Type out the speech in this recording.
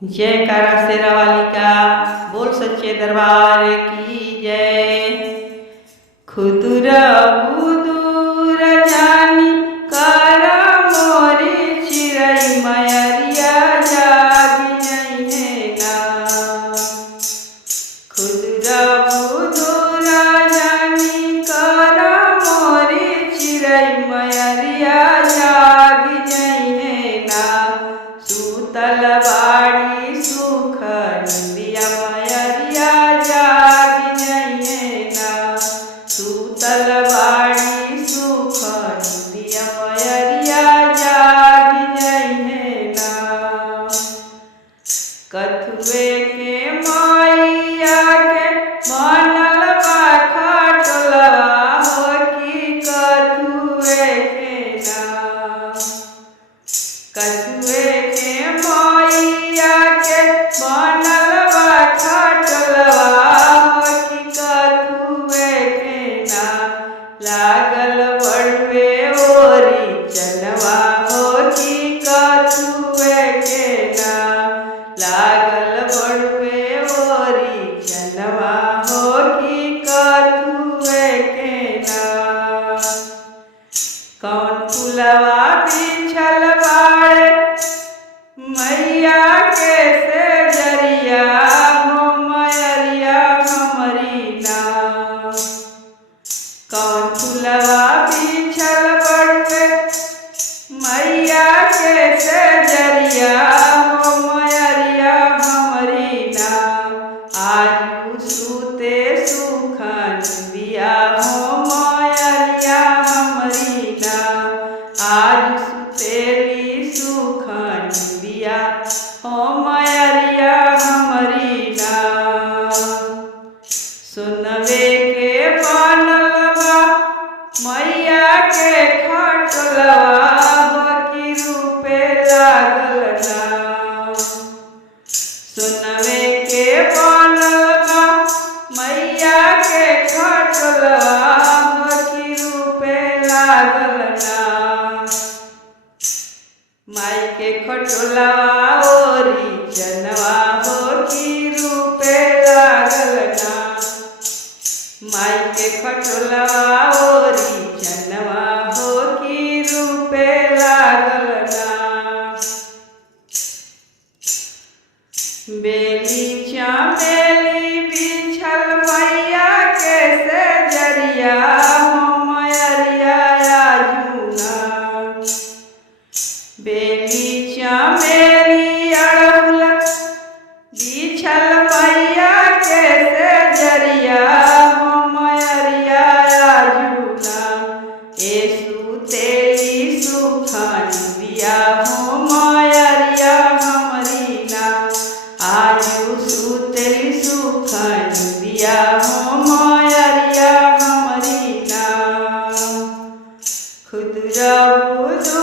जयकारा शेरा वाली का, बोल सच्चे दरबार की जय। खुदुरा बुदुर जानी कर मोरी चिरई मयरिया जागी जइने ना। खुदुरा बुदुर जानी कर मोरी चिरई मयरिया जागी जइने ना। सूतल बाड़ी सुख निंदिया मयरिया जागी जइने ना। सूतल बाड़ी सुख निंदिया मयरिया जागी जइने ना। कथुए के मैया के बनल बा खटोलवा हो कि कथुए के ना। कथुए के मैया के बनल बा खटोलवा हो कि कथुए के ना। लागल बड़ुए ओरी चनवा हो कि कथुए के ना। लागल बड़ुए ओरी चनवा हो कि कथुए के ना। कौन फुलवा बिछल बाड़े मैया के से जरिया हो मयरिया हमरी ना। कौन फुलवा बिछल बड़ुए मैया के से जरिया हो मयरिया हमरी ना। आज सूते सुखन दिया हो मयरिया हमरी ना। आज सुतेली सुखन दिया हो मयरिया हमरी ना। सुनवे के बनल बा मैया के खटोलवा हो कि रूपे लागल ना। सुनवे के बनल बा मैया के खटोलवा हो कि रूपे लागल ना। माई के खटोलवा ओरी चनवा हो कि रूपे लागल ना। माई के खटोलवा ओरी चनवा हो कि रूपे लागल ना। बेली चमेली बिछल मैया के से जरिया हो मयरिया आजू ना। बेली चमेली अड़हुल बिछल मैया के से जरिया हो मयरिया आजू ना। ए सुतेली सुखन दिया हो मयरिया हमरी ना। आजू सुतेली सुखन दिया हो मयरिया हमरी ना। खुदरा बुदुर